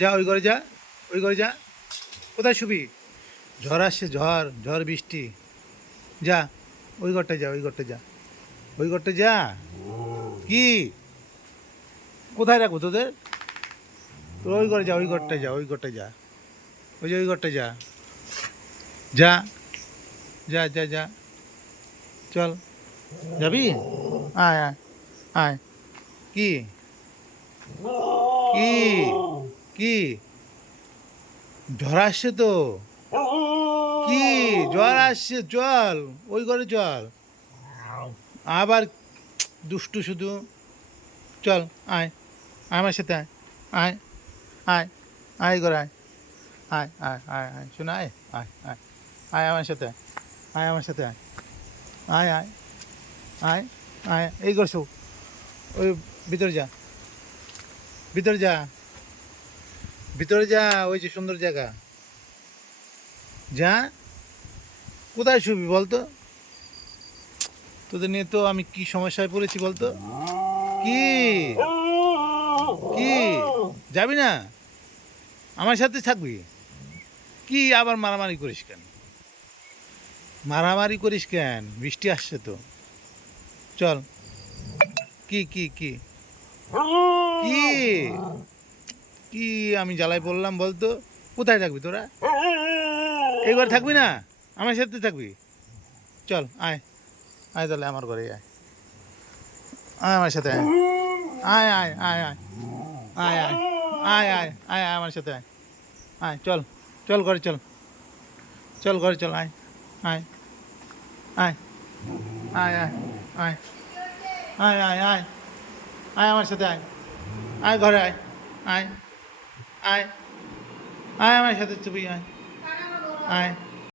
যা ওই ঘরে যা, ওই ঘরে যা। কোথায় শুবি? ঝড় আসছে, ঝড় ঝড় বৃষ্টি। যা ওই ঘরটায় যা, ওই ঘরটা যা, ওই ঘরটা যা। কি কোথায় রাখবো তোদের? তোর ওই ঘরে যা, ওই ঘরটায় যা, ওই ঘরটায় যা, ওই যে ওই ঘরটায় যা। যা যা যা যা, চল। যাবি? আয় আয় আয়। কি কি কি ঝড় আসছে তো। কি জ্বর আসছে, চল ওই ঘরে চল। আবার দুষ্টু শুধু। চল আয়, আয় আমার সাথে আয়, আয় আয়, আয় ঘরে আয়, আয় আয় আয় আয় শোনা আয়, আয় আয়, আয় আমার সাথে আয়, আয় আমার সাথে আয়, আয় আয় আয় আয় এই করছো। ওই ভিতরে যা, ভিতরে যা, ভিতরে যা, ওই যে সুন্দর জায়গা। যা। কোথায় শুবি বলতো? তোদের নিয়ে তো আমি কি সমস্যায় পড়েছি বলতো। কি কি যাবি না? আমার সাথে থাকবি? কি আবার মারামারি করিস কেন? মারামারি করিস কেন? বৃষ্টি আসছে তো, চল। কি কি কি কি কি আমি জ্বালায় বললাম বলতো? কোথায় থাকবি তোরা? এইবার থাকবি না? আমার সাথে থাকবি? চল আয়, আয় তাহলে আমার ঘরে আয়, আয় আমার সাথে আয়, আয় আয় আয় আয় আয় আয় আয় আয় আয় আয় আমার সাথে আয়, আয় চল, চল ঘরে চল, চল ঘরে চল, আয় আয় আয় আয় আয় আয় আয় আয় আয় আয় আমার সাথে আয়, আয় ঘরে আয়, আয় আয় আয় আমার সাথে তুই আয়, আয়